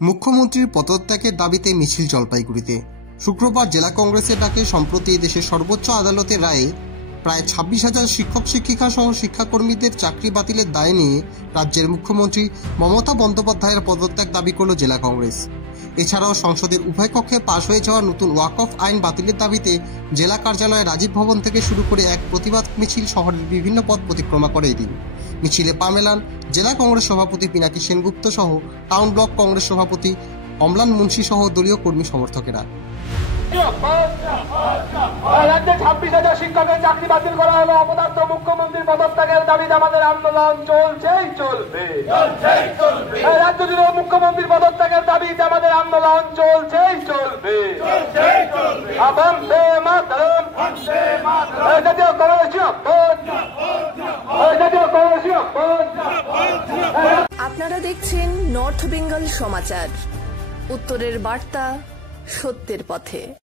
মুখ্যমন্ত্রীর পদত্যাগের দাবিতে মিছিল জলপাইগুড়িতে। শুক্রবার জেলা কংগ্রেসের ডাকে সম্প্রতি দেশের সর্বোচ্চ আদালতের রায়ে প্রায় 26,000 শিক্ষক শিক্ষিকা সহ শিক্ষাকর্মীদের চাকরি বাতিলের দায় নিয়ে রাজ্যের মুখ্যমন্ত্রী মমতা বন্দ্যোপাধ্যায়ের পদত্যাগ দাবি করল জেলা কংগ্রেস। এছাড়াও সংসদের উভয় কক্ষে পাশ হয়ে যাওয়া নতুন ওয়াকফ আইন বাতিলের দাবিতে জেলা কার্যালয় রাজীব ভবন থেকে শুরু করে এক প্রতিবাদ মিছিল শহরের বিভিন্ন পথ পরিক্রমা করে এদিন। মিছিলে পা মেলান জেলা কংগ্রেস সভাপতি পিনাকি সেনগুপ্ত সহ টাউন ব্লক কংগ্রেস সভাপতি অমলান মুন্সি সহ দলীয় কর্মী সমর্থকেরা। রাজ্যে 26,000 শিক্ষকের চাকরি বাতিল করা হলো, অপদার্থ মুখ্যমন্ত্রীর পদত্যাগের দাবিতে আমাদের আন্দোলন চলছেই চলবে। রাজ্য জুড়ে মুখ্যমন্ত্রীর পদত্যাগের দাবিতে আমাদের আন্দোলন চলছেই চলবে। বন্দে মাতরম, জাতীয় কংগ্রেস জিন্দাবাদ, জাতীয় কংগ্রেস জিন্দাবাদ। আপনারা দেখছেন নর্থ বেঙ্গল সমাচার, উত্তরের বার্তা, সত্যের পথে।